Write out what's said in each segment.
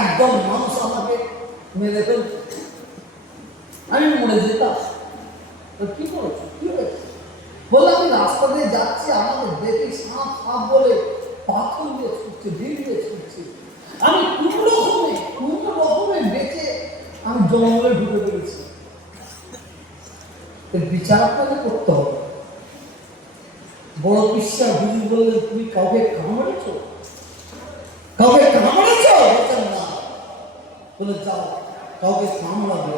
একদম মানুষ আমাকে মেরে ফেলতো, আমি মরে যেতাম। কি করেছো, কি হয়েছে? বলে আমি রাস্তা দিয়ে যাচ্ছি, আমাকে দেখে সাপ সাপ বলে পাথর দিয়ে ছুটছে, ভিড় দিয়ে ছুটছে। আমি কোনো রকমে বেঁচে আমি জঙ্গলে ঢুকে পড়েছি। বিচার আপনাকে করতে হবে। বড় বিশ্বাস হুজুর বললেন, তুমি কাউকে কামড়েছ? কাউকে কামড়েছ? না। বলে যাও, কাউকে কামড়াবে।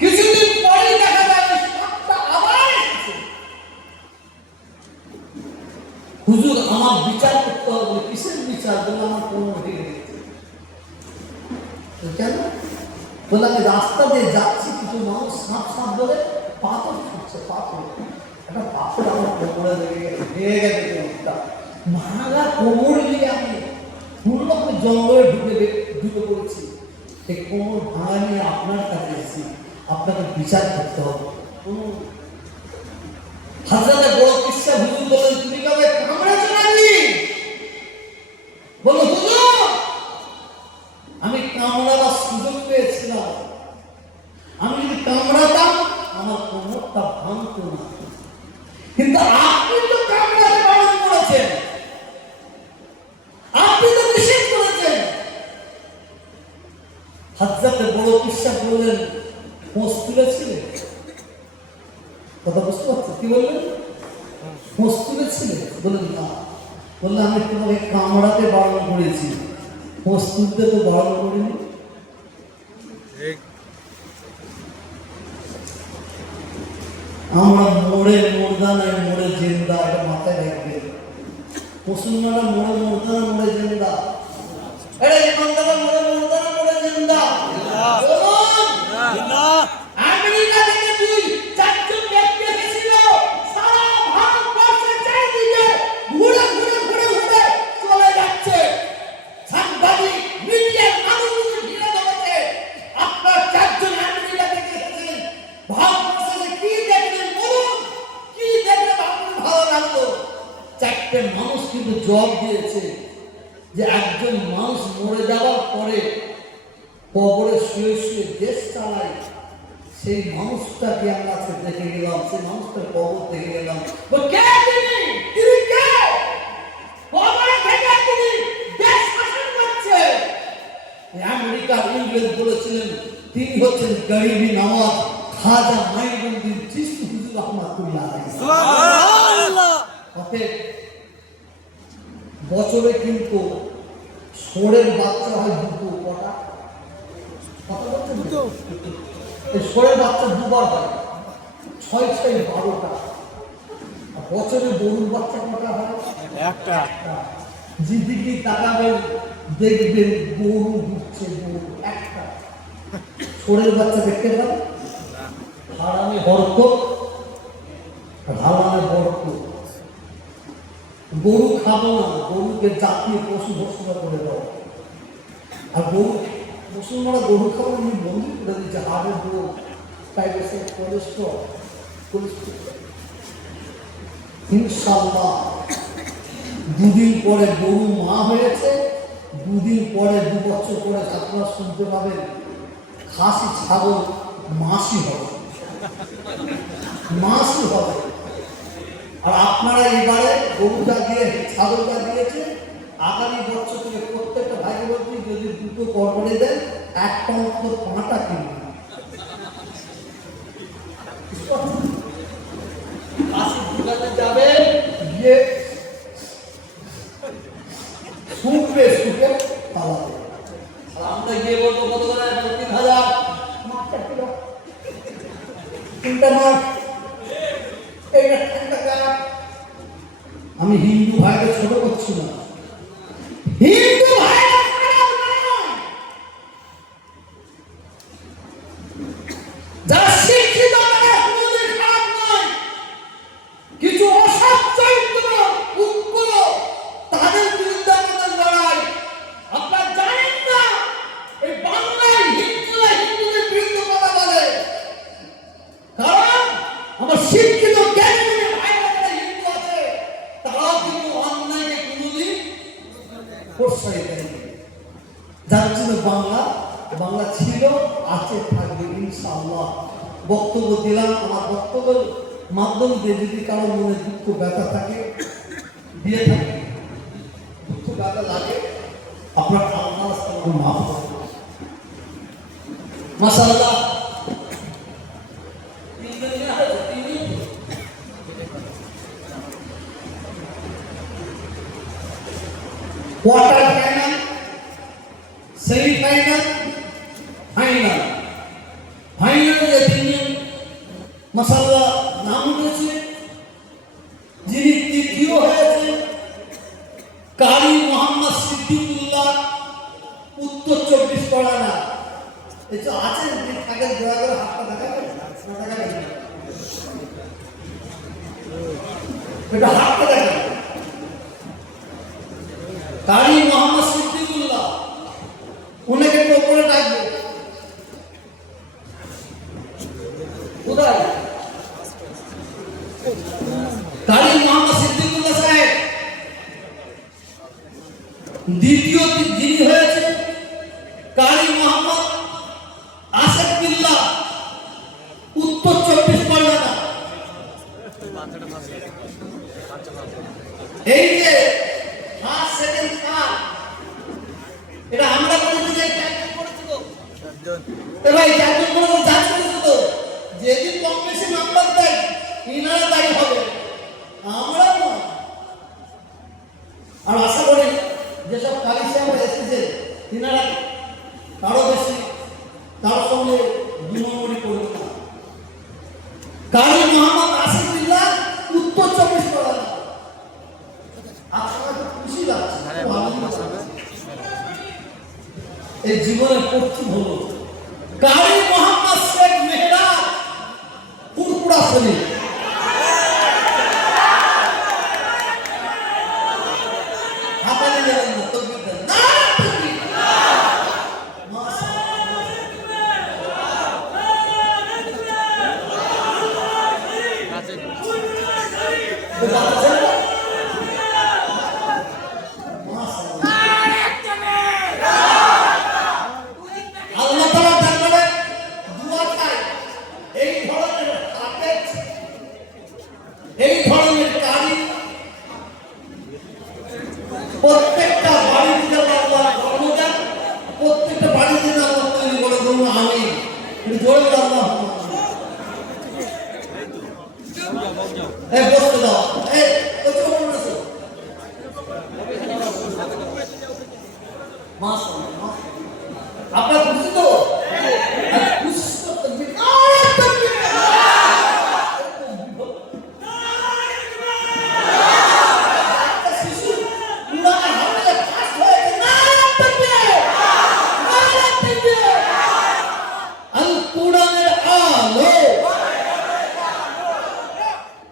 কিছুদিন পরে দেখা যাবে সাপটা আবার এসেছে। হুজুর আমার বিচার করতে হবে। কিসের বিচার? বলে আমার কোমর ভেঙে গেছে। কেন? বলে আমি রাস্তা দিয়ে যাচ্ছি, কিছু মানুষ সাপ সাপ বলে পাথর ছুটছে, পাথর। একটা পাথর আমার কোমরে লেগে গেছে, ভেঙে গেছে কোমরটা। ভাঙা কোমর নিয়ে আমি পূর্ণকে জঙ্গলে ঢুকে পড়েছি। এই কোমর ভাঙা নিয়ে আপনার কাছে এসেছি, আপনাকে বিচার করতে হবে। হাজরাতে বড় কিসা হুজুর বলেন, তুমি কাউকে কামড়েছো নাকি? বলো হুজুর আমি কামড়াবার সুযোগ পেয়েছিলাম, আমি যদি কামড়াতাম আমার কোমরটা ভাঙতো না। কিন্তু আপনি তো কামড়াতে বারণ করেছেন, আপনি তো নিষেধ করেছেন। হাজরাতে বড় কিসা বললেন, খোঁজ তুলেছিলেন? কথা বুঝতে পারছো? কি বললেন? খোঁজ তুলেছিলেন? বললেন না। বললে আমি তোমাকে কামড়াতে বারণ করেছি, খোঁজ তুলতে তো বারণ করিনি। আমরা মোড়ে মোড়দা নাই মোড়ে জিন্দা, এটা মাথায় রাখবে। মুসলমানরা মোড়ে মোড়দা না মোড়ে জিন্দা? এটা ইমানদাররা মোড়ে মোড়দা না মোড়ে জিন্দা? আমেরিকা থেকে 2-4জন ব্যক্তি এসেছিল, সারা ভারতবর্ষের চারিদিকে ঘুরে ঘুরে ঘুরে ঘুরে চলে যাচ্ছে। সাংবাদিক মিডিয়ার মানুষগুলো ঘিরে ধরেছে। আপনার 4জন আমেরিকা থেকে এসেছেন, ভারতবর্ষে কি দেখলেন বলুন, কি দেখলে আপনার ভালো লাগলো? 4টে মানুষ কিন্তু জবাব দিয়েছে যে একজন মানুষ মরে যাওয়ার পরে কবরে শুয়ে শুয়ে দেশ চালায়, সেই মানুষটাকে আমরা দেখে গেলাম, সেই মানুষটার কবর দেখে গেলাম। আমেরিকার ইংরেজ বলেছিলেন তিনি হচ্ছেন গরিবি নওয়াজ খাজা মাইনুদ্দিন চিশতি হুজুর রহমাতুল্লাহ আলাইহি। অতএব বছরে কিন্তু ষোঁড়ের বাচ্চা হয় দুটো। কটা? ষোঁড়ের বাচ্চা দুবার হয়, 6-6-12টা। বছরে গরুর বাচ্চা কটা হয়? একটা। যেদিকে তাকাবেন দেখবেন গরু ঢুকছে, গরু একটা। ষোঁড়ের বাচ্চা দেখতে পাবেন? হারামে হরকত, হারামে বরকত। গরু খাবো না, গরুকে জাতীয় পশু ঘোষণা করে দাও। আর গরু মুসলমানরা গরু খাবো আমি বন্ধু করে দিচ্ছে, হাড়ের রোগ, টাইপের কোলেস্ট্রল। ইনশাআল্লাহ 2 দিন পরে গরু মা হয়েছে, 2 দিন পরে 2 বছর পরে আপনারা শুনতে পাবেন খাসি ছাগল মাসি হবে, মাসি হবে। আর আপনারা এবারে গরুটা দিয়ে ছাগলটা দিয়েছে, আগামী বছর থেকে প্রত্যেকটা ভাই বলছি যদি 2টো কোরবানি দেন, একটা অন্তত 5টা কিনবেন। কাশির দোকানে যাবে, গিয়ে শুকবে, শুকে পালাবে। আর আমরা গিয়ে বলবো কত করে? 3000 মাছটা কিলো, 3টা মাছ, এইটা 10 টাকা। আমি হিন্দু ভাইকে ছোট করছি না, হিন্দু ভাইরা খারাপ নয়, যারা শিক্ষিত তারা কোনোদিন খারাপ নয়। কিছু অসৎ চরিত্র উগ্র, তাদের বিরুদ্ধে আমাদের লড়াই। আপনারা জানেন না এই বাংলায় হিন্দুরা হিন্দুদের বিরুদ্ধে কথা বলে, কারণ আমার শিক্ষিত জ্ঞানী ভাইরা যারা হিন্দু আছে তারাও কিন্তু অন্যায়কে কোনোদিন প্রশ্রয় দেয়। যার জন্য বাংলা ছিল, আছে, থাকবে ইনশাআল্লাহ। বক্তব্য দিলাম। আমার বক্তব্যের মাধ্যমে যদি কারো মনে দুঃখ ব্যথা থাকে, দিয়ে থাকে, দুঃখ ব্যথা লাগে, আপনার আল্লাহ মাফ করবে। মাশাআল্লাহ। Quarter final, semifinal, final. ফাইনালে তিনজন মাশাআল্লাহ নাম উঠেছে। যিনি তৃতীয় হয়েছে কারি মোহাম্মদ সিদ্দিকুল্লাহ, উত্তর 24 পরগনা। এই যে আছেন, আগে দয়া করে হাতটা দেখাবেন, এটা হাতটা দেখাবেন। কারি মোহাম্মদ সিদ্দিকুল্লাহ, উনাকে একটু উপরে ডাকবে। কোথায়? কারি মোহাম্মদ সিদ্দিকুল্লাহ সাহেব। দ্বিতীয় যিনি হয়েছে কারি মোহাম্মদ আসাদুল্লাহ, উত্তর 24 পরগনা। এই যে ফার্স্ট সেকেন্ড থার্ড, এটা আমরা করেছি, যে চারজন করেছি তো ভাই, চারজন করে যাচ্ছে তো। যেদিন কম বেশি নাম্বার দেয় ইনারা দায়ী হবে, আমরা না। আর আশা করি যেসব কারি সাহেব এসেছে ইনারা কারো বেশি তার সঙ্গে দুনম্বরই করবে না। কারি মোহাম্মদ আসাদুল্লাহ, উত্তর 24 পরগনা। আপনারা তো খুশি লাগছে, এই জীবনের প্রথম হলো কারি মোহাম্মদ শেখ মেহরাজ, পুরপুরা শরীফ। হাতালে যাবেন না, তকবীর দেন না, তকবীর। আল্লাহ তাআলা দরবারে দুআ চাই, এই ধরনের হাফেজ, এই ধরনের কারি প্রত্যেকটা বাড়িতে আল্লাহ রমজান, প্রত্যেকটা বাড়িতে আল্লাহ তৈরি করে দেবো। আমিন। জোরে আল্লাহ। এই বসতে দাও, এই কত বলছো মাশাআল্লাহ। আপনারা খুশি তো? খুশি তো? তকবীর, নারে তকবীর। শিশু উনার হাতে কাজ হয়েছে, নারে তকবীর, নারে তকবীর। আল কুরআনের আলো।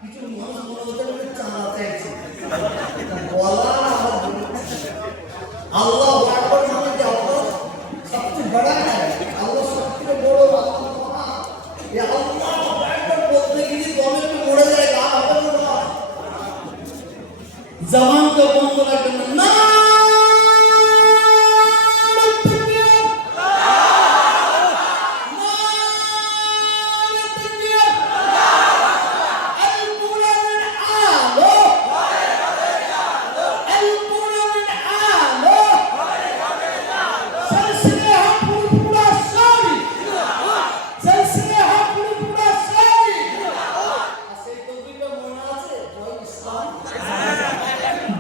কিছু মানুষ মনে হচ্ছে চাঁদা চাইছে, বলা আল্লাহ আকবার মানে কি আল্লাহ সবচেয়ে বড় है, আল্লাহ সবচেয়ে বড়, আল্লাহ মহান। ये अल्लाह আকবার বলতে গিয়ে দমে पे মরে जाएगा, হবে না। जबान को बंद कर देना,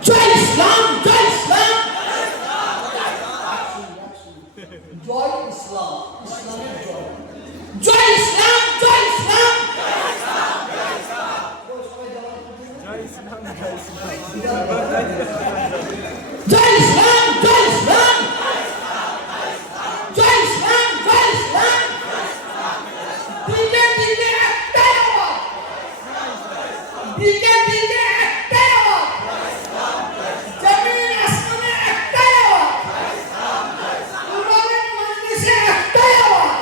জয় ইসলাম, জয় ইসলাম, জয় ইসলাম, ইসলামের জয়, জয় ইসলাম, জয় ইসলাম, জয় ইসলাম, জয় ইসলাম, জয় ইসলাম, জয় ইসলাম, জয় ইসলাম। দিকে দিকে একটাই আওয়াজ, দিকে দিকে একটাই আওয়াজ, জমিন আসমানে একটাই আওয়াজ, কুরআনের মজলিসে একটাই আওয়াজ,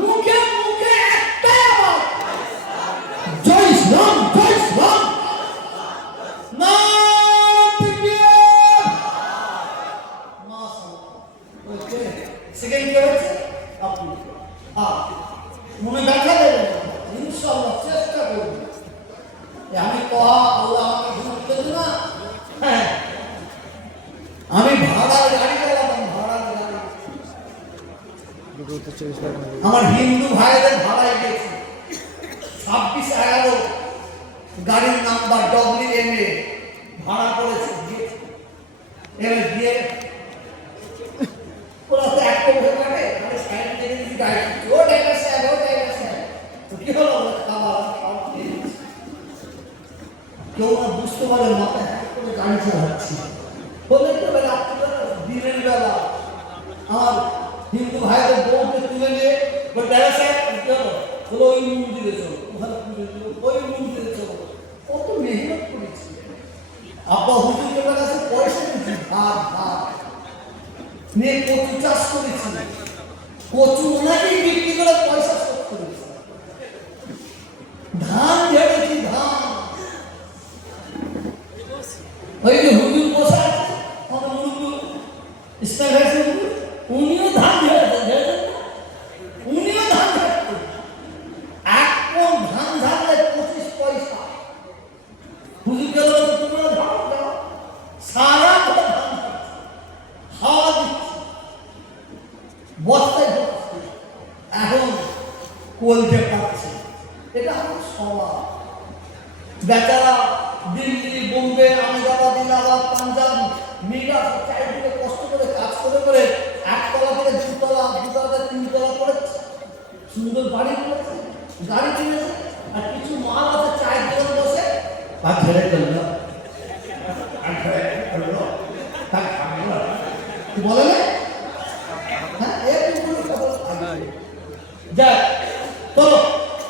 মুখে মুখে একটাই আওয়াজ, জয় ইসলাম, জয় ইসলাম। নারে তাকবীর, আল্লাহ আমাকে ঘুম দিয়েছে না। হ্যাঁ, আমি ভাড়ার গাড়ি চালাতাম, ভাড়ার গাড়ি। আমার হিন্দু ভাইদের ভাড়ায় গেছি 26/11 গাড়ির নাম্বার WMA ভাড়া করেছে, এবার গিয়ে ওরা তো এক করে কাটে, আমি সাইড থেকে দিদি গাড়ি ও ড্রাইভার সাহেব, ও ড্রাইভার সাহেব, কি হলো খাবার খাওয়া খেয়ে নিচ্ছি। কেউ না বুঝতে পারে মাথায় এক করে গাড়ি চালাচ্ছি, বলে তো রাত্রিবেলা দিনের বেলা আমার হিন্দু ভাইদের বউকে তুলে নিয়ে ড্রাইভার সাহেব কি হলো, বলো ওই মন্দিরে চলো, ওখানে পুজো দিল, ওই মন্দিরে চলো। কত মেহনত করেছি, আব্বা হুজুরের কাছে পয়সা দিচ্ছি ভাগ ভাগ নিয়ে কচু চাষ করেছি, কচু ওনাকেই বিক্রি করে পয়সা শোধ করেছি, ধান ঝেড়েছি ধান। ওই যে হুজুর বসে আছে আমার মুরুব্বি ইসলাম ভাই হুজুর, উনিও ধান ঝেড়েছেন, উনিও ধান ঝাড়তেন। এক কোন ধান ঝাড়লে 25 পয়সা। হুজুর গেল তোমরা ধান দাও, সারা ধান হাওয়া দিচ্ছে, বস্তায় ঢুকছে, এখন কলতে পাচ্ছে। এটা আমার স্বভাব। বেচারা দিল্লি, বোম্বে, আহমেদাবাদ, ইলাহাবাদ, পাঞ্জাব, মিরাট চারিদিকে কষ্ট করে কাজ করে একতলা থেকে দুতলা, দুতলা থেকে তিনতলা করেছে, সুন্দর বাড়ি করেছে, গাড়ি কিনেছে, আর কিছু মাল আছে চায়ের দোকানে বসে আর ছেড়ে করলো, আর ছেড়ে করলো, কি বলে না